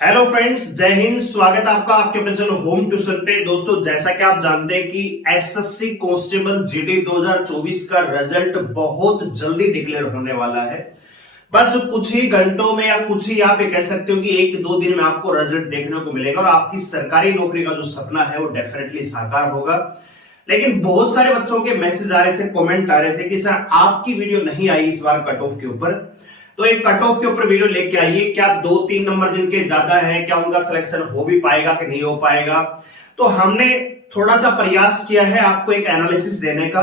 Hello friends, जय हिंद। स्वागत है आपका आपके अपने चैनल होम ट्यूशन पे। दोस्तों, जैसा कि आप जानते हैं कि एसएससी कांस्टेबल जीडी 2024 का रिजल्ट बहुत जल्दी डिक्लेयर होने वाला है। बस कुछ ही घंटों में या कुछ ही आप ये कह सकते हो कि एक दो दिन में आपको रिजल्ट देखने को मिलेगा और आपकी सरकारी नौकरी का जो सपना है वो डेफिनेटली साकार होगा। लेकिन बहुत सारे बच्चों के मैसेज आ रहे थे, कमेंट आ रहे थे कि सर आपकी वीडियो नहीं आई इस बार कट ऑफ के ऊपर, तो एक कट ऑफ के ऊपर वीडियो लेके आइए। क्या 2-3 नंबर जिनके ज्यादा है, क्या उनका सिलेक्शन हो भी पाएगा कि नहीं हो पाएगा। तो हमने थोड़ा सा प्रयास किया है आपको एक एनालिसिस देने का।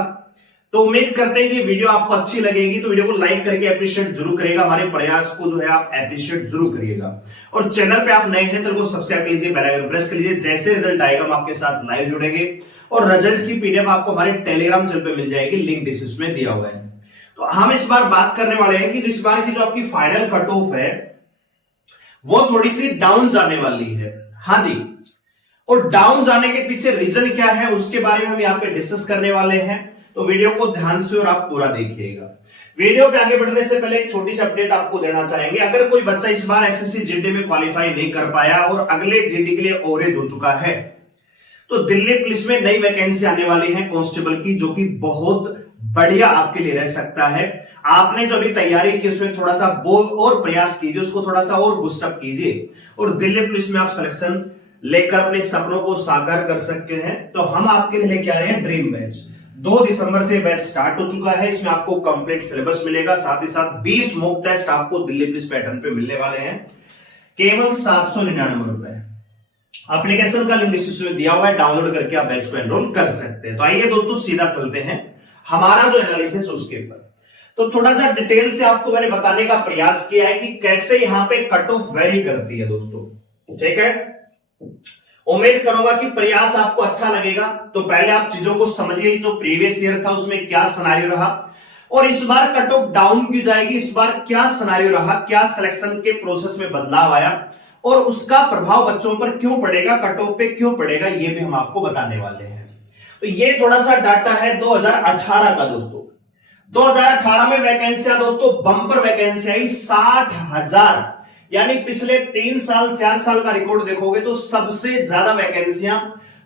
तो उम्मीद करते हैं कि वीडियो आपको अच्छी लगेगी, तो वीडियो को लाइक करके अप्रिशिएट जरूर करिएगा। हमारे प्रयास को जो है आप अप्रिशिएट जरूर करिएगा। और चैनल पे आप नए हैं, चैनल को सब्सक्राइब कर लीजिए, बेल आइकन प्रेस कर लीजिए। जैसे रिजल्ट आएगा हम आपके साथ लाइव जुड़ेंगे और रिजल्ट की पीडीएफ आपको हमारे टेलीग्राम चैनल पे मिल जाएगी, लिंक डिस्क्रिप्शन में दिया हुआ है। तो हम इस बार बात करने वाले हैं कि जो इस बार की जो आपकी फाइनल कट ऑफ है वो थोड़ी सी डाउन जाने वाली है। हाँ जी, और डाउन जाने के पीछे रीजन क्या है उसके बारे में हम यहाँ पे डिस्कस करने वाले हैं। तो वीडियो को ध्यान से और आप पूरा देखिएगा। वीडियो पे आगे बढ़ने से पहले एक छोटी सी अपडेट आपको देना चाहेंगे। अगर कोई बच्चा इस बार एसएससी जीडी में क्वालिफाई नहीं कर पाया और अगले जीडी के लिए ओवरेज हो चुका है, तो दिल्ली पुलिस में नई वैकेंसी आने वाली है कांस्टेबल की, जो कि बहुत बढ़िया आपके लिए रह सकता है। आपने जो अभी तैयारी की उसमें थोड़ा सा और प्रयास कीजिए, उसको थोड़ा सा और बूस्टअप कीजिए और दिल्ली पुलिस में आप सिलेक्शन लेकर अपने सपनों को साकार कर सकते हैं। तो हम आपके लिए लेके आ रहे हैं ड्रीम बैच। 2 दिसंबर से बैच स्टार्ट हो चुका है। इसमें आपको कंप्लीट सिलेबस मिलेगा, साथ ही साथ 20 मॉक टेस्ट आपको दिल्ली पुलिस पैटर्न पे मिलने वाले हैं, केवल 799 रुपए। एप्लीकेशन का लिंक डिस्क्रिप्शन में दिया हुआ है, डाउनलोड करके आप बैच को एनरोल कर सकते हैं। तो आइए दोस्तों सीधा चलते हैं हमारा जो एनालिसिस उसके ऊपर। तो थोड़ा सा डिटेल से आपको मैंने बताने का प्रयास किया है कि कैसे यहां पे कट ऑफ वेरी करती है दोस्तों, ठीक है। उम्मीद करूंगा कि प्रयास आपको अच्छा लगेगा। तो पहले आप चीजों को समझिए, जो प्रीवियस ईयर था उसमें क्या सिनेरियो रहा और इस बार कट ऑफ डाउन की जाएगी, इस बार क्या सिनेरियो रहा, क्या सिलेक्शन के प्रोसेस में बदलाव आया और उसका प्रभाव बच्चों पर क्यों पड़ेगा, कट ऑफ पे क्यों पड़ेगा, ये भी हम आपको बताने वाले हैं। तो ये थोड़ा सा डाटा है 2018 का दोस्तों। 2018 में वैकेंसियां दोस्तों बम्पर वैकेंसी आई 60,000, यानी पिछले 3 साल 4 साल का रिकॉर्ड देखोगे तो सबसे ज्यादा वैकेंसियां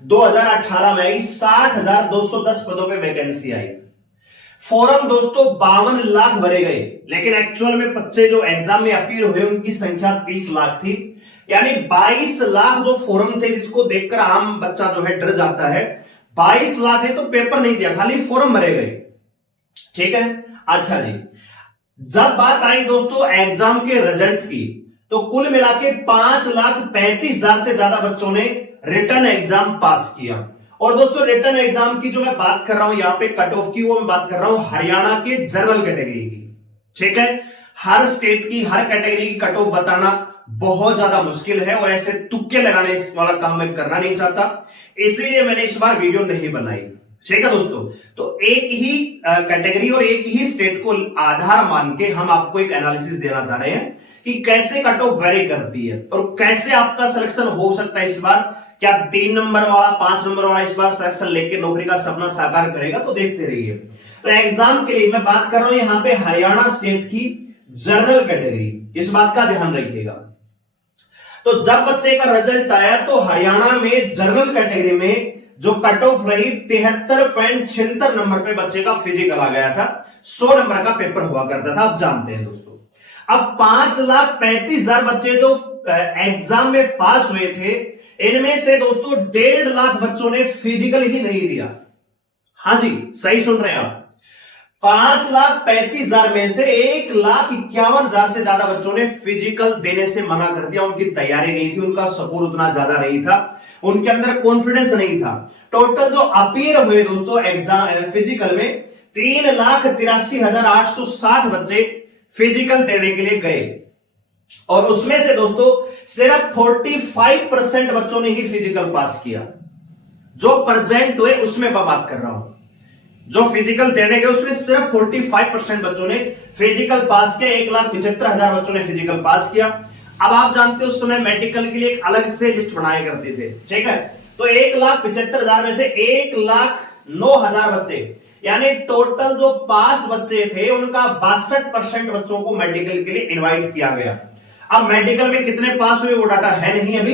2018 में आई। 60,210 पदों पे वैकेंसी आई। फॉर्म दोस्तों 52 लाख भरे गए, लेकिन एक्चुअल में बच्चे जो एग्जाम में अपीयर हुए उनकी संख्या 30 लाख थी, यानी 22 लाख जो फॉर्म थे, जिसको देखकर आम बच्चा जो है डर जाता है। 22 लाख है तो पेपर नहीं दिया, खाली फॉर्म भरे गए, ठीक है। अच्छा जी, जब बात आई दोस्तों एग्जाम के रिजल्ट की, तो कुल मिला के 5,35,000 से ज्यादा बच्चों ने रिटर्न एग्जाम पास किया। और दोस्तों रिटर्न एग्जाम की जो मैं बात कर रहा हूं यहां पे कट ऑफ की, वो मैं बात कर रहा हूं हरियाणा के जनरल कैटेगरी की, ठीक है। हर स्टेट की हर कैटेगरी की कट ऑफ बताना बहुत ज्यादा मुश्किल है और ऐसे तुक्के लगाने वाला काम मैं करना नहीं चाहता, इसीलिए मैंने इस बार वीडियो नहीं बनाई, ठीक है दोस्तों। तो एक ही कैटेगरी और एक ही स्टेट को आधार मान के हम आपको एक एनालिसिस देना चाह रहे हैं कि कैसे कट ऑफ वेरी करती है और कैसे आपका सिलेक्शन हो सकता है इस बार। क्या 3 नंबर वाला 5 नंबर वाला इस बार सिलेक्शन लेके नौकरी का सपना साकार करेगा, तो देखते रहिए। तो एग्जाम के लिए मैं बात कर रहा हूं यहां पे हरियाणा स्टेट की जनरल कैटेगरी, इस बात का ध्यान रखिएगा। तो जब बच्चे का रिजल्ट आया तो हरियाणा में जनरल कैटेगरी में जो कट ऑफ रही 73.76 नंबर पे बच्चे का फिजिकल आ गया था। 100 नंबर का पेपर हुआ करता था, आप जानते हैं दोस्तों। अब 5,35,000 बच्चे जो एग्जाम में पास हुए थे, इनमें से दोस्तों 1.5 लाख बच्चों ने फिजिकल ही नहीं दिया। हाँ जी, सही सुन रहे हैं आप। 5,35,000 में से 1,51,000 से ज्यादा बच्चों ने फिजिकल देने से मना कर दिया। उनकी तैयारी नहीं थी, उनका सपोर्ट उतना ज्यादा नहीं था, उनके अंदर कॉन्फिडेंस नहीं था। टोटल जो अपीयर हुए दोस्तों एग्जाम फिजिकल में 3,83,860 बच्चे फिजिकल देने के लिए गए और उसमें से दोस्तों सिर्फ 45% बच्चों ने ही फिजिकल पास किया। जो प्रेजेंट हुए उसमें मैं बात कर रहा हूं, जो फिजिकल देने गए उसमें सिर्फ 45% बच्चों ने फिजिकल पास किया। 1,75,000 बच्चों ने फिजिकल पास किया। अब आप जानते हो उस समय मेडिकल के लिए एक अलग से लिस्ट बनाया करते थे, ठीक है। तो 1,75,000 में से 1,09,000 बच्चे, यानी टोटल जो पास बच्चे थे उनका 62% बच्चों को मेडिकल के लिए इनवाइट किया गया। अब मेडिकल में कितने पास हुए वो डाटा है नहीं अभी,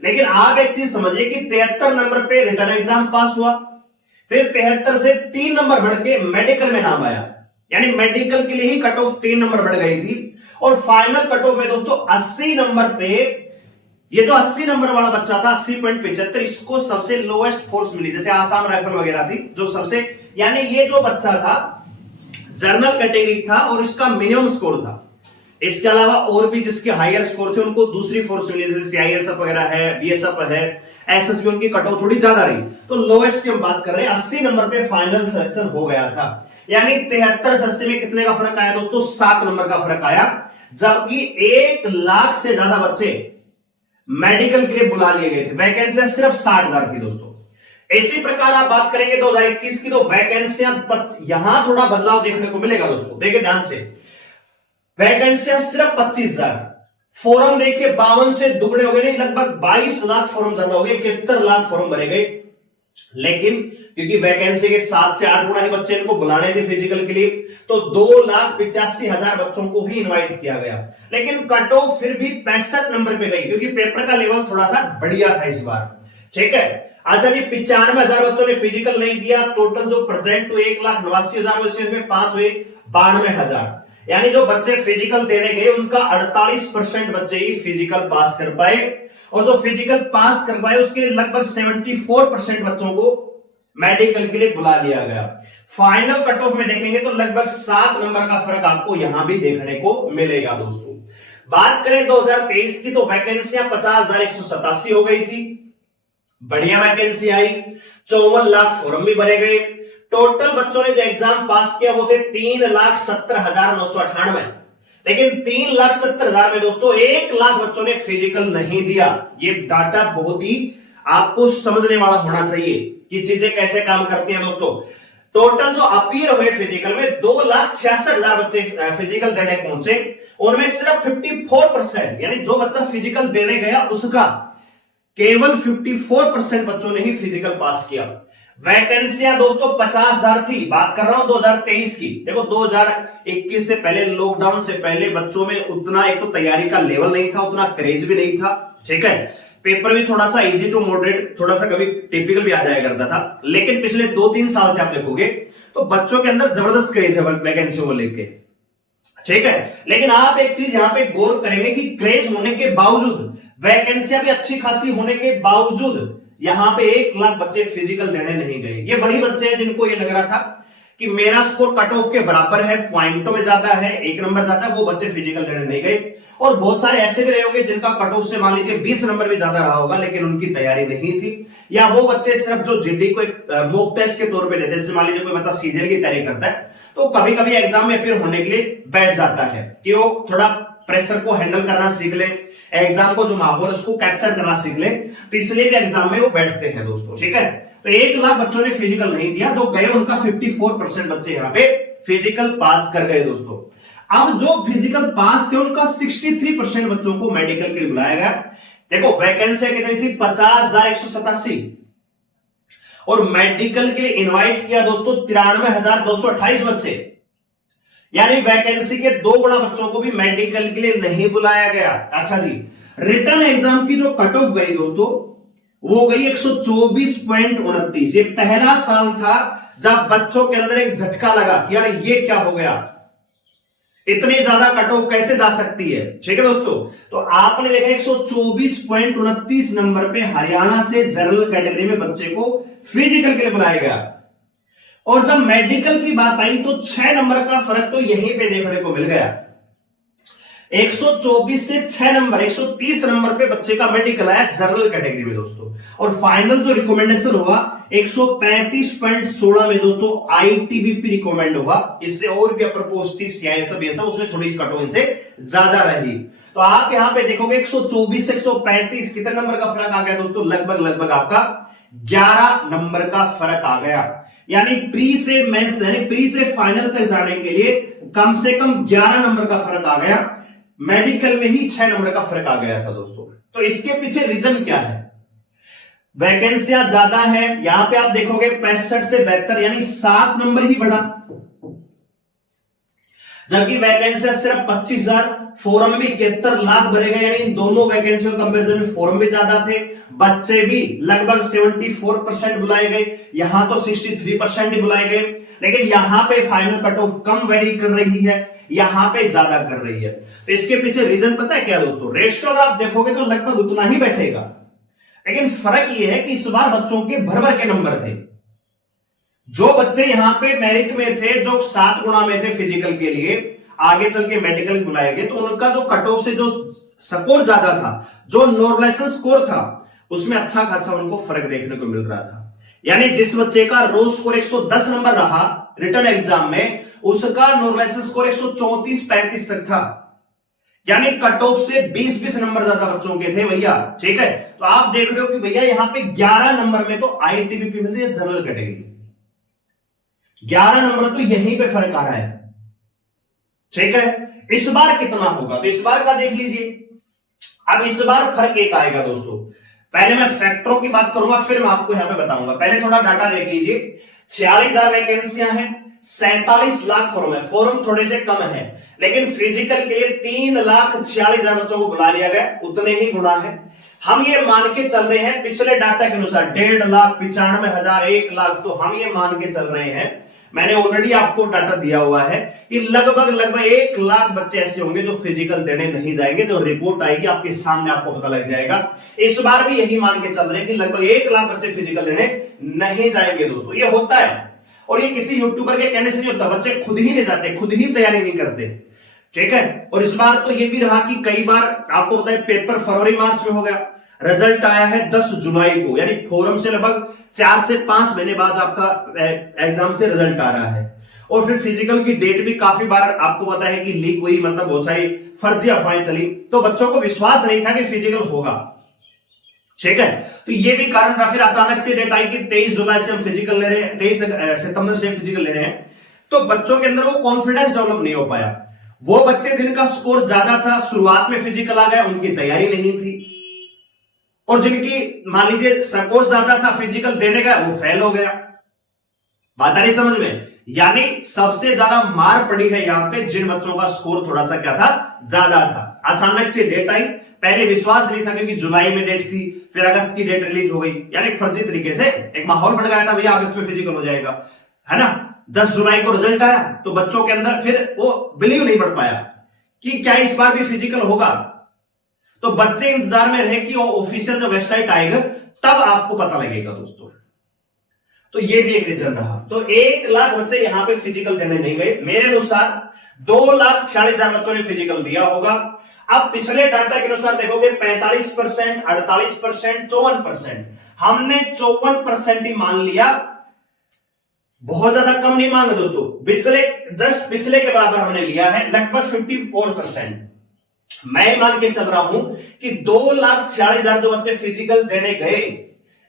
लेकिन आप एक चीज समझिए कि 73 नंबर पे रिटर्न एग्जाम पास हुआ, फिर 73 से 3 नंबर बढ़ के मेडिकल में नाम आया, यानी मेडिकल के लिए ही कट ऑफ 3 नंबर बढ़ गई थी। और फाइनल कट ऑफ में दोस्तों 80 नंबर पे ये जो 80 नंबर वाला बच्चा था 80.75, इसको सबसे लोएस्ट फोर्स मिली, जैसे आसाम राइफल वगैरह थी जो सबसे, यानी ये जो बच्चा था जर्नल कैटेगरी था और इसका मिनिमम स्कोर था। इसके अलावा और भी जिसके हायर स्कोर थे उनको दूसरी फोर्स मिली, जैसे सीआईएसएफ वगैरह है, बीएसएफ है, एसएसबी, उनकी कट ऑफ थोड़ी ज्यादा रही। तो लोएस्ट की हम बात कर रहे हैं, 80 नंबर पे फाइनल सिलेक्शन हो गया था, यानी 73 से 80 में कितने का फर्क आया दोस्तों? 7 नंबर का फर्क आया, जबकि 1 लाख से ज्यादा बच्चे मेडिकल के लिए बुला लिए गए थे। वैकेंसियां सिर्फ 60,000 थी दोस्तों। इसी प्रकार आप बात करेंगे 2021 की, तो वैकेंसियां यहां थोड़ा बदलाव देखने को मिलेगा दोस्तों, देखिए ध्यान से, वैकेंसियां सिर्फ 25,000, फॉर्म देखिए 52 से दुगने हो गए, नहीं लगभग 22 लाख फॉर्म ज्यादा हो गए, 71 लाख फॉर्म भरे गए। लेकिन क्योंकि वैकेंसी के 7 से 8 गुना ही बच्चे इनको बुलाने थे फिजिकल के लिए, तो 2,85,000 बच्चों को ही इनवाइट किया गया। लेकिन कट ऑफ फिर भी 65 नंबर पे गई, क्योंकि पेपर का लेवल थोड़ा सा बढ़िया था इस बार, ठीक है। अच्छा जी, 95,000 बच्चों ने फिजिकल नहीं दिया, टोटल जो प्रेजेंट हुए 1,89,000 उसमें पास हुए 92,000, यानी जो बच्चे फिजिकल देने गए उनका 48% बच्चे ही फिजिकल पास कर पाए, और जो फिजिकल पास कर पाए उसके लगभग 74% बच्चों को मेडिकल के लिए बुला लिया गया। फाइनल कट ऑफ में देखेंगे तो लगभग 7 नंबर का फर्क आपको यहां भी देखने को मिलेगा दोस्तों। बात करें 2023 की, तो वैकेंसियां 50,187 हो गई थी, बढ़िया वैकेंसी आई, 54 लाख फॉर्म भी भरे गए। टोटल बच्चों ने जो एग्जाम पास किया वो थे 3,70,998, लेकिन 3,70,000 में दोस्तों 1 लाख बच्चों ने फिजिकल नहीं दिया। ये डाटा बहुत ही आपको समझने वाला होना चाहिए कि चीजें कैसे काम करती हैं दोस्तों। टोटल जो अपीयर हुए फिजिकल में 2,66,000 बच्चे फिजिकल देने पहुंचे, उनमें सिर्फ 54%, यानी जो बच्चा फिजिकल देने गया उसका केवल 54% बच्चों ने ही फिजिकल पास किया। वैकेंसियां दोस्तों 50,000 थी, बात कर रहा हूं 2023 की। देखो 2021 से पहले, लॉकडाउन से पहले बच्चों में उतना एक तो तैयारी का लेवल नहीं था, उतना क्रेज भी नहीं था, ठीक है। पेपर भी थोड़ा सा इजी टू मॉडरेट, थोड़ा सा कभी टिपिकल भी आ जाया करता था। लेकिन पिछले 2-3 साल से आप देखोगे तो बच्चों के अंदर जबरदस्त क्रेज है वैकेंसियों को लेके, ठीक है। लेकिन आप एक चीज यहां पे गौर करेंगे कि क्रेज होने के बावजूद, वैकेंसियां भी अच्छी खासी होने के बावजूद यहां पे 1 लाख बच्चे फिजिकल देने नहीं गए। ये वही बच्चे हैं जिनको ये लग रहा था कि मेरा स्कोर कट ऑफ के बराबर है, पॉइंटों में ज्यादा है, 1 नंबर ज्यादा है, वो बच्चे फिजिकल देने नहीं गए। और बहुत सारे ऐसे भी रहे होंगे जिनका कट ऑफ से मान लीजिए 20 नंबर भी ज्यादा रहा होगा, लेकिन उनकी तैयारी नहीं थी, या वो बच्चे सिर्फ जो जीडी को एक मॉक टेस्ट के तौर पे देते हैं। जैसे मान लीजिए कोई बच्चा सीजीएल की तैयारी करता है तो कभी कभी एग्जाम में अपीयर होने के लिए बैठ जाता है कि वो थोड़ा प्रेशर को हैंडल करना सीख ले, एग्जाम को जो माहौल है उसको कैप्चर करना सीख ले, तो इसलिए भी एग्जाम में वो बैठते हैं दोस्तों, ठीक है। तो 1 लाख बच्चों ने फिजिकल नहीं दिया, जो गए उनका 54% बच्चे यहाँ पे फिजिकल पास कर गए दोस्तों। अब जो फिजिकल पास थे उनका 63% बच्चों को मेडिकल के लिए बुलाया गया। देखो वैकेंसी कितनी थी? 50,187, और मेडिकल के लिए इनवाइट किया दोस्तों 93,228 बच्चे, यानी वैकेंसी के 2 गुना बच्चों को भी मेडिकल के लिए नहीं बुलाया गया। अच्छा जी, रिटर्न एग्जाम की जो कट ऑफ गई दोस्तों वो गई 124.29। ये पहला साल था जब बच्चों के अंदर एक झटका लगा कि यार ये क्या हो गया, इतनी ज्यादा कट ऑफ कैसे जा सकती है, ठीक है दोस्तों। तो आपने देखा 124.29 नंबर पे हरियाणा से जनरल कैटेगरी में बच्चे को फिजिकल के लिए बुलाया गया, और जब मेडिकल की बात आई तो 6 नंबर का फर्क तो यहीं पे देखने को मिल गया। 124 से 6 नंबर, 130 नंबर पे बच्चे का मेडिकल आया जनरल कैटेगरी में दोस्तों, और फाइनल जो रिकमेंडेशन होगा 135.16 में दोस्तों आईटीबीपी रिकमेंड होगा। इससे और भी अपर पोस्ट थी सीआईएसएफ, उसमें थोड़ी कट ऑफ इनसे ज्यादा रही। तो आप यहां पे देखोगे 124 से 135 कितने नंबर का फर्क आ गया दोस्तों? लगभग आपका 11 नंबर का फर्क आ गया, यानी प्री से मेंस, यानी प्री से फाइनल तक जाने के लिए कम से कम 11 नंबर का फर्क आ गया। मेडिकल में ही 6 नंबर का फर्क आ गया था दोस्तों। तो इसके पीछे रीजन क्या है? वैकेंसियां ज्यादा है, यहां पे आप देखोगे 65 से 72, यानी 7 नंबर ही बढ़ा। जबकि वैकेंसी सिर्फ 25,000, फॉर्म भी 71 लाख भरे गए, यानी इन दोनों वैकेंसी के कंपेरिजन में फॉर्म भी ज्यादा थे, बच्चे भी लगभग 74% बुलाए गए, यहां तो 63% ही बुलाए गए, लेकिन यहां पे फाइनल कट ऑफ कम वेरी कर रही है, यहां पे ज्यादा कर रही है। तो इसके पीछे रीजन पता है क्या दोस्तों? रेशियो अगर आप देखोगे तो लगभग उतना ही बैठेगा, लेकिन फर्क यह है कि इस बार बच्चों के भर भर के नंबर थे। जो बच्चे यहां पे मेरिट में थे, जो 7 गुणा में थे फिजिकल के लिए, आगे चल के मेडिकल बुलाए गए, तो उनका जो कट ऑफ से जो स्कोर ज्यादा था, जो नॉर्मलाइजेशन स्कोर था, उसमें अच्छा खासा उनको फर्क देखने को मिल रहा था। यानी जिस बच्चे का रो स्कोर 110 नंबर रहा रिटर्न एग्जाम में, उसका नॉर्मलाइजेशन स्कोर 134-35 तक था, यानी कट ऑफ से 20-20 नंबर ज्यादा बच्चों के थे भैया। ठीक है, तो आप देख रहे हो कि भैया यहां पे 11 नंबर में तो आईटीबीपी मिल रही है जनरल कैटेगरी, 11 नंबर तो यहीं पे फर्क आ रहा है। ठीक है, इस बार कितना होगा तो इस बार का देख लीजिए। अब इस बार फर्क एक आएगा दोस्तों, पहले मैं फैक्टरों की बात करूंगा, फिर मैं आपको यहां पे बताऊंगा। पहले थोड़ा डाटा देख लीजिए, 46,000 वैकेंसियां हैं, 47 लाख फॉर्म है, फॉर्म थोड़े से कम है, लेकिन फिजिकल के लिए 3,46,000 बच्चों को बुला लिया गया, उतने ही गुना है। हम ये मान के चल रहे हैं पिछले डाटा के अनुसार 1.5 लाख, 95,000, 1 लाख, तो हम ये मान के चल रहे हैं, मैंने ऑलरेडी आपको डाटा दिया हुआ है कि लगभग 1 लाख बच्चे ऐसे होंगे जो फिजिकल देने नहीं जाएंगे। जो रिपोर्ट आएगी आपके सामने आपको पता लग जाएगा। इस बार भी यही मान के चल रहे हैं कि लगभग 1 लाख बच्चे फिजिकल देने नहीं जाएंगे दोस्तों। ये होता है, और ये किसी यूट्यूबर के कहने से नहीं होता, बच्चे खुद ही नहीं जाते, खुद ही तैयारी नहीं करते। ठीक है, और इस बार तो ये भी रहा कि कई बार आपको पता है पेपर फरवरी मार्च में हो गया, रिजल्ट आया है 10 जुलाई को, यानी फोरम से लगभग 4 से 5 महीने बाद आपका एग्जाम से रिजल्ट आ रहा है। और फिर फिजिकल की डेट भी काफी बार आपको पता है कि लीक हुई, मतलब बहुत सारी फर्जी अफवाहें चली, तो बच्चों को विश्वास नहीं था कि फिजिकल होगा। ठीक है, तो ये भी कारण रहा। फिर अचानक से डेट आई कि 23 जुलाई से हम फिजिकल ले रहे हैं, 23 सितंबर से फिजिकल ले रहे हैं, तो बच्चों के अंदर वो कॉन्फिडेंस डेवलप नहीं हो पाया। वो बच्चे जिनका स्कोर ज्यादा था, शुरुआत में फिजिकल आ गया, उनकी तैयारी नहीं थी, और जिनकी मान लीजिए स्कोर ज्यादा था, फिजिकल देने का, वो फेल हो गया। बात आ रही समझ में? यानी सबसे ज्यादा मार पड़ी है यहां पे जिन बच्चों का स्कोर थोड़ा सा क्या था, ज्यादा था। अचानक से डेट आई, पहले विश्वास नहीं था क्योंकि जुलाई में डेट थी, फिर अगस्त की डेट रिलीज हो गई, यानी फर्जी तरीके से एक माहौल बन गया था, भैया अगस्त में फिजिकल हो जाएगा, है ना। 10 जुलाई को रिजल्ट आया तो बच्चों के अंदर फिर वो बिलीव नहीं पड़ पाया कि क्या इस बार भी फिजिकल होगा। तो बच्चे इंतजार में रहे कि वो ऑफिशियल जो वेबसाइट आएगा तब आपको पता लगेगा दोस्तों। तो ये भी एक रीजन रहा। तो 1 लाख बच्चे यहां पे फिजिकल देने नहीं गए, मेरे अनुसार 2,46,000 बच्चों ने फिजिकल दिया होगा। अब पिछले डाटा के अनुसार देखोगे 45%, 48%, 54%, हमने 54% ही मान लिया, बहुत ज्यादा कम नहीं मांगे दोस्तों, जस्ट पिछले के बराबर हमने लिया है, लगभग 54%। मैं मान के चल रहा हूं कि 2,46,000 जो बच्चे फिजिकल देने गए,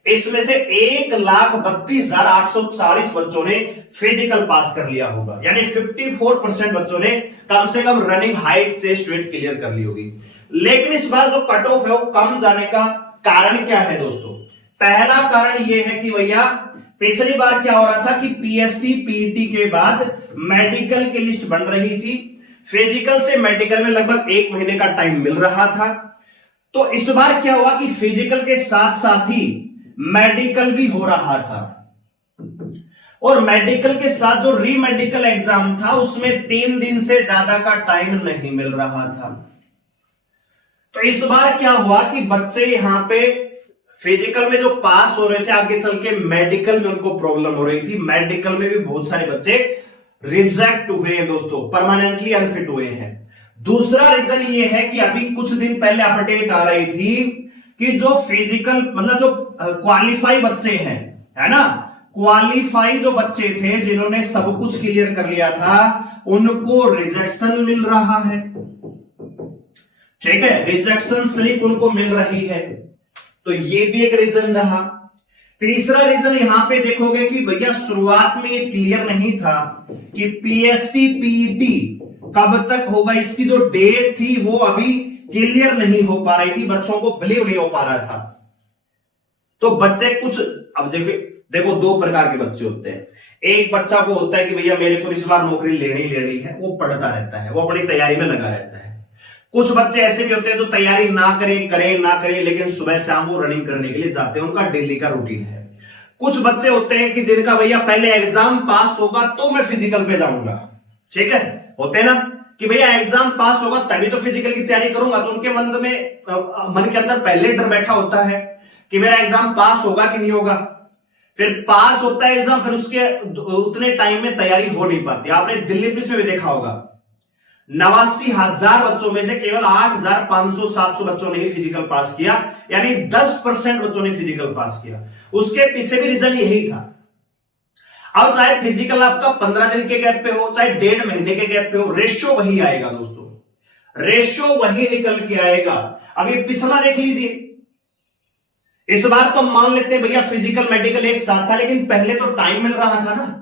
इसमें से 1,32,840 बच्चों ने फिजिकल पास कर लिया होगा, यानी 54% बच्चों ने कम से कम running, height, chest, weight clear कर ली होगी। लेकिन इस बार जो कट ऑफ है वो कम जाने का कारण क्या है दोस्तों? पहला कारण यह है कि भैया पिछली बार क्या हो रहा था कि पीएसटी पीईटी के बाद मेडिकल की लिस्ट बन रही थी, फिजिकल से मेडिकल में लगभग 1 महीने का टाइम मिल रहा था। तो इस बार क्या हुआ कि फिजिकल के साथ साथ ही मेडिकल भी हो रहा था, और मेडिकल के साथ जो री मेडिकल एग्जाम था उसमें 3 दिन से ज्यादा का टाइम नहीं मिल रहा था। तो इस बार क्या हुआ कि बच्चे यहां पे फिजिकल में जो पास हो रहे थे, आगे चल के मेडिकल में उनको प्रॉब्लम हो रही थी। मेडिकल में भी बहुत सारे बच्चे रिजेक्ट हुए हैं दोस्तों, परमानेंटली अनफिट हुए हैं। दूसरा रीजन ये है कि अभी कुछ दिन पहले अपडेट आ रही थी कि जो फिजिकल मतलब जो क्वालिफाई बच्चे हैं, है ना, क्वालिफाई जो बच्चे थे जिन्होंने सब कुछ क्लियर कर लिया था, उनको रिजेक्शन मिल रहा है। ठीक है, रिजेक्शन स्लिप उनको मिल रही है, तो ये भी एक रीजन रहा। तीसरा रीजन यहां पे देखोगे कि भैया शुरुआत में ये क्लियर नहीं था कि पीएसटी पीईटी कब तक होगा, इसकी जो डेट थी वो अभी क्लियर नहीं हो पा रही थी, बच्चों को बिलीव नहीं हो पा रहा था। तो बच्चे कुछ, अब देखो 2 प्रकार के बच्चे होते हैं। एक बच्चा को होता है कि भैया मेरे को इस बार नौकरी लेनी लेनी है, वो पढ़ता रहता है, वो अपनी तैयारी में लगा रहता है। कुछ बच्चे ऐसे भी होते हैं जो तैयारी ना करें ना करें लेकिन सुबह शाम वो रनिंग करने के लिए जाते हैं, उनका डेली का रूटीन है। कुछ बच्चे होते हैं कि जिनका भैया पहले एग्जाम पास होगा तो मैं फिजिकल पे जाऊंगा, ठीक है, होते हैं ना कि भैया एग्जाम पास होगा तभी तो फिजिकल की तैयारी करूंगा। तो उनके मन के अंदर पहले डर बैठा होता है कि मेरा एग्जाम पास होगा कि नहीं होगा। फिर पास होता है एग्जाम, फिर उसके उतने टाइम में तैयारी हो नहीं पाती। आपने दिल्ली पुलिस में भी देखा होगा 89,000 बच्चों में से केवल 8,500-700 बच्चों ने ही फिजिकल पास किया, यानी 10% बच्चों ने फिजिकल पास किया। उसके पीछे भी रीजन यही था। अब चाहे फिजिकल आपका 15 दिन के गैप पे हो, चाहे 1.5 महीने के गैप पे हो, रेशियो वही आएगा दोस्तों, रेशियो वही निकल के आएगा। अब ये पिछला देख लीजिए, इस बार तो मान लेते हैं भैया फिजिकल मेडिकल एक साथ था, लेकिन पहले तो टाइम मिल रहा था ना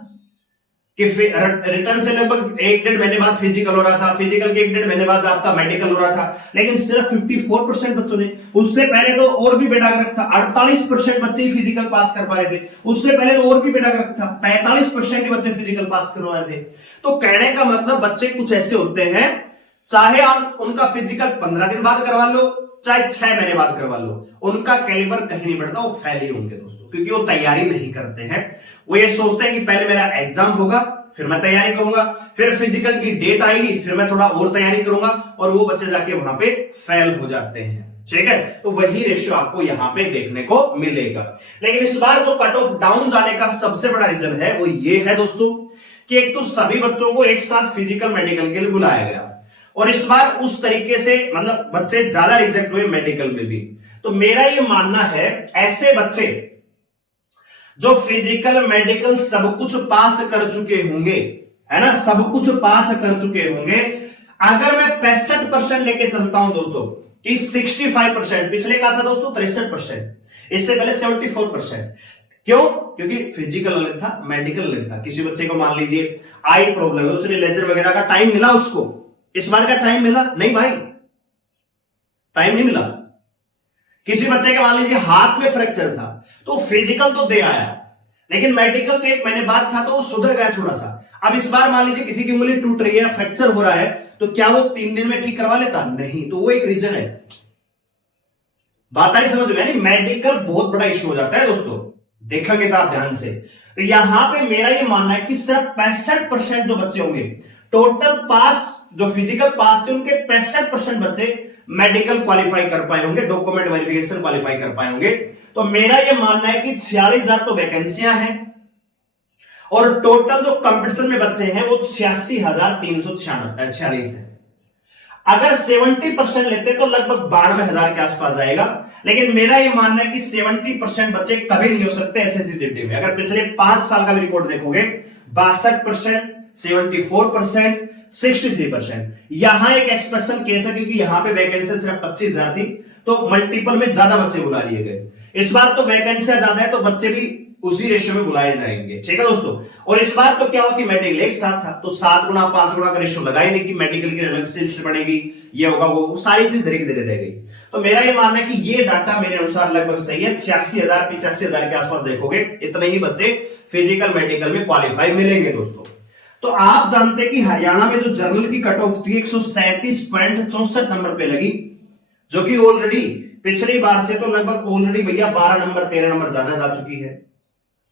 कि रिटर्न से लगभग 1-1.5 महीने बाद फिजिकल हो रहा था, फिजिकल के 1-1.5 महीने बाद आपका मेडिकल हो रहा था, लेकिन सिर्फ 54% बच्चों ने। उससे पहले तो और भी बेटा ग्रक था, 48% बच्चे ही फिजिकल पास कर पा रहे थे। उससे पहले तो और भी बेटा ग्रक था, 45% ही बच्चे फिजिकल पास करवा रहे थे। तो कहने का मतलब बच्चे कुछ ऐसे होते हैं, चाहे आप उनका फिजिकल 15 दिन बाद करवा लो, चाहे 6 महीने बाद करवा लो, उनका कैलिबर कहीं नहीं बढ़ता, वो फेल ही होंगे दोस्तों, क्योंकि वो तैयारी नहीं करते हैं। वो ये सोचते हैं कि पहले मेरा एग्जाम होगा, फिर मैं तैयारी करूंगा, फिर फिजिकल की डेट आएगी, फिर मैं थोड़ा और तैयारी करूंगा, और वो बच्चे जाके वहां पे फेल हो जाते हैं, ठीक है। तो वही रेशियो आपको यहां पे देखने को मिलेगा। लेकिन इस बार जो कट ऑफ डाउन जाने का सबसे बड़ा रीजन है वो ये है दोस्तों कि एक तो सभी बच्चों को एक साथ फिजिकल मेडिकल के लिए बुलाया गया, और इस बार उस तरीके से मतलब बच्चे ज्यादा रिजेक्ट हुए मेडिकल में भी। तो मेरा ये मानना है ऐसे बच्चे जो फिजिकल मेडिकल सब कुछ पास कर चुके होंगे, है ना, सब कुछ पास कर चुके होंगे, अगर मैं 65% लेके चलता हूं दोस्तों कि 65%, पिछले का था दोस्तों 63%, इससे पहले 74%। क्यों? क्योंकि फिजिकल अलग था, मेडिकल अलग था। किसी बच्चे को मान लीजिए आई प्रॉब्लम है, उसने लेजर वगैरह का टाइम मिला, उसको इस बार का टाइम मिला नहीं भाई, टाइम नहीं मिला। किसी बच्चे के मान लीजिए हाथ में फ्रैक्चर था, तो फिजिकल तो दे आया, लेकिन मेडिकल तो 1 महीने बाद था, तो वो सुधर गया थोड़ा सा। अब इस बार मान लीजिए किसी की उंगली टूट रही है, फ्रैक्चर हो रहा है, तो क्या वो 3 दिन में ठीक करवा लेता? नहीं। तो वो एक रीजन है। बात आई समझ में? यानी मेडिकल बहुत बड़ा इश्यू हो जाता है दोस्तों, देखेंगे तो आप ध्यान से। तो यहां पे मेरा ये मानना है कि सिर्फ 65% जो बच्चे होंगे टोटल पास, जो फिजिकल पास थे उनके 65% बच्चे मेडिकल क्वालिफाई कर पाए होंगे, डॉक्यूमेंट वेरिफिकेशन क्वालिफाई कर पाए होंगे। तो मेरा यह मानना है कि 46,000 तो वैकेंसियां हैं, और टोटल जो कंपटीशन में बच्चे हैं वो 86,346 है। अगर 70% लेते तो लगभग 92,000 के आसपास जाएगा, लेकिन मेरा यह मानना है कि 70% बच्चे कभी नहीं हो सकते एसएससी जीडी में। अगर पिछले 5 साल का भी रिकॉर्ड देखोगे, 62%, 74%, 63%। यहां एक एक्सप्रेशन केस है, क्योंकि यहां पे वैकेंसी सिर्फ 25,000 थी, तो मल्टीपल में ज्यादा बच्चे बुला लिए गए। इस बार तो वैकेंसियां ज्यादा है, तो बच्चे भी उसी रेशियो में बुलाए जाएंगे, ठीक है दोस्तों। और इस बार तो क्या हुआ कि मेडिकल एक साथ था, तो 7 गुना 5 गुना का रेशियो लगा ही नहीं कि मेडिकल की अलग से लिस्ट बनेगी, ये होगा वो सारी चीज धीरे धीरे रह गई। तो मेरा ये मानना है कि ये डाटा मेरे अनुसार लगभग सही है। 86,000 85,000 के आसपास देखोगे, इतने ही बच्चे फिजिकल मेडिकल में क्वालिफाई मिलेंगे दोस्तों। तो आप जानते हैं कि हरियाणा में जो जर्नल की कट ऑफ थी 137.64 नंबर पे लगी, जो कि ऑलरेडी पिछली बार से तो लगभग ऑलरेडी भैया 12 नंबर 13 नंबर ज्यादा जा चुकी है।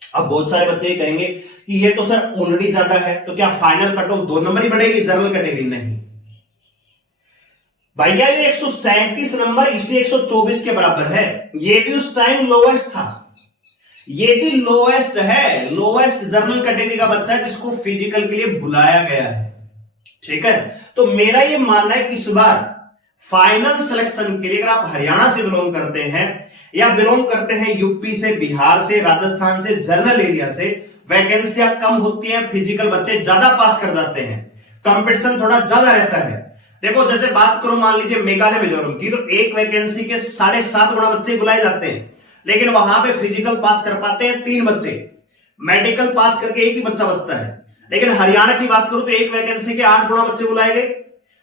अब बहुत सारे बच्चे ये कहेंगे कि ये तो सर ऑलरेडी ज्यादा है, तो क्या फाइनल कट ऑफ 2 नंबर ही बढ़ेगी जनरल कैटेगरी? नहीं भैया, ये 137 नंबर इसी 124 के बराबर है। ये भी उस टाइम लोएस्ट था, ये भी लोएस्ट है, लोएस्ट जनरल कैटेगरी का बच्चा है जिसको फिजिकल के लिए बुलाया गया है, ठीक है। तो मेरा ये मानना है कि इस बार फाइनल सिलेक्शन के लिए अगर आप हरियाणा से बिलोंग करते हैं या बिलोंग करते हैं यूपी से, बिहार से, राजस्थान से, जनरल एरिया से, वैकेंसियां कम होती हैं, फिजिकल बच्चे ज्यादा पास कर जाते हैं, कंपटीशन थोड़ा ज्यादा रहता है। देखो जैसे बात करो मान लीजिए मेघालय मिजोरम की, तो एक वैकेंसी के 7.5 गुना बच्चे बुलाए जाते हैं, लेकिन वहां पे फिजिकल पास कर पाते हैं 3 बच्चे, मेडिकल पास करके 1 ही बच्चा बचता है। लेकिन हरियाणा की बात करूं तो एक वैकेंसी के 8 गुना बच्चे बुलाए गए,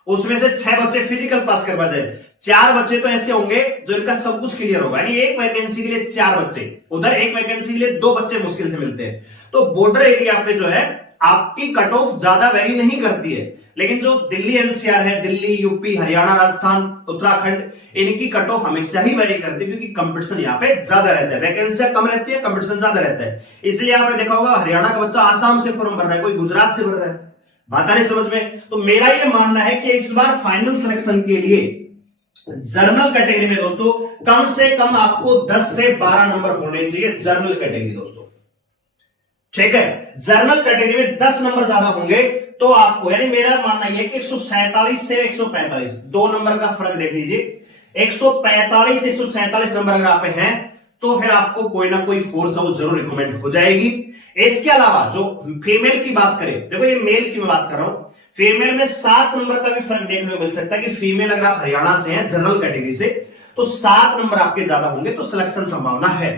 उसमें से 6 बच्चे फिजिकल पास कर पा जाए, 4 बच्चे तो ऐसे होंगे जो इनका सब कुछ क्लियर होगा, यानी एक वैकेंसी के लिए 4 बच्चे, उधर एक वैकेंसी के लिए 2 बच्चे मुश्किल से मिलते हैं। तो बॉर्डर एरिया पे जो है आपकी कट ऑफ ज्यादा वेरी नहीं करती है, लेकिन जो दिल्ली एनसीआर है, दिल्ली, यूपी, हरियाणा, राजस्थान, उत्तराखंड, इनकी कट ऑफ हमेशा ही वेरी करती है, क्योंकि कंपटीशन यहाँ पे ज्यादा रहता है, वैकेंसियां कम रहती है, कंपटीशन ज्यादा रहता है। इसलिए आपने देखा होगा हरियाणा का बच्चा आसाम से फॉर्म भर रहा है, कोई गुजरात से भर रहा है, बात आ रही समझ में। तो मेरा ये मानना है कि इस बार फाइनल सिलेक्शन के लिए जर्नल कैटेगरी में दोस्तों कम से कम आपको 10 से 12 नंबर होने चाहिए, जर्नल कैटेगरी दोस्तों, ठीक है। जर्नल कैटेगरी में 10 नंबर ज्यादा होंगे तो आपको, यानी मेरा मानना यह कि 147 से 145 2 नंबर का फर्क देख लीजिए, 145 से 147 नंबर अगर आप हैं तो फिर आपको कोई ना कोई फोर्स वो जरूर रिकमेंड हो जाएगी। इसके अलावा जो फीमेल की बात करें, देखो ये मेल की मैं बात कर रहा हूं, फीमेल में 7 नंबर का भी फर्क देखने को मिल सकता है कि फीमेल अगर आप हरियाणा से हैं जनरल कैटेगरी से तो 7 नंबर आपके ज्यादा होंगे तो सिलेक्शन संभावना है।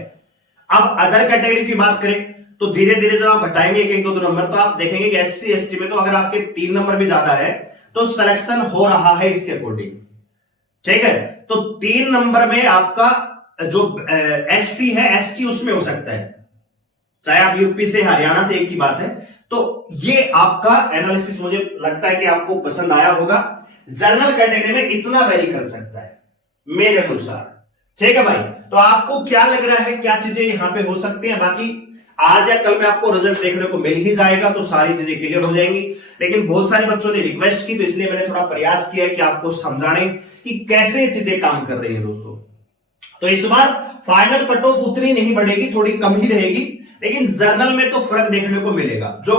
अब अदर कैटेगरी की बात करें तो धीरे धीरे जब आप घटाएंगे 1-2 नंबर तो आप देखेंगे कि एससी एसटी में तो अगर आपके 3 नंबर भी ज्यादा है तो सिलेक्शन हो रहा है इसके अकॉर्डिंग, ठीक है। तो 3 नंबर में आपका जो एससी है, एसटी उसमें हो सकता है, चाहे आप यूपी से हरियाणा से, एक ही बात है। तो ये आपका एनालिसिस मुझे लगता है कि आपको पसंद आया होगा। जनरल कैटेगरी में इतना वेरी कर सकता है मेरे अनुसार, ठीक है भाई। तो आपको क्या लग रहा है, क्या चीजें यहां पे हो सकती हैं? बाकी आज या कल में आपको रिजल्ट देखने को मिल ही जाएगा तो सारी चीजें क्लियर हो जाएंगी। लेकिन बहुत सारे बच्चों ने रिक्वेस्ट की तो इसलिए मैंने थोड़ा प्रयास किया है कि आपको समझाने कि कैसे चीजें काम कर रही हैं दोस्तों। तो इस बार फाइनल कट ऑफ उतनी नहीं बढ़ेगी, थोड़ी कम ही रहेगी, लेकिन जर्नल में तो फर्क देखने को मिलेगा। जो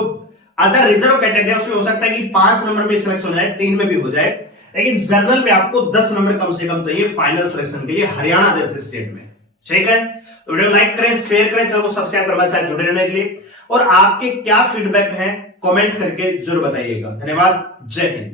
अदर रिजर्व कैटेगरी उसमें हो सकता है कि 5 नंबर में सिलेक्शन हो जाए, 3 में भी हो जाए, लेकिन जर्नल में आपको 10 नंबर कम से कम चाहिए फाइनल सिलेक्शन के लिए हरियाणा जैसे स्टेट में, ठीक है। तो वीडियो लाइक करें, शेयर करें, चैनल को सब्सक्राइब कर हमारे साथ जुड़े रहने के लिए, और आपके क्या फीडबैक है कमेंट करके जरूर बताइएगा। धन्यवाद, जय हिंद।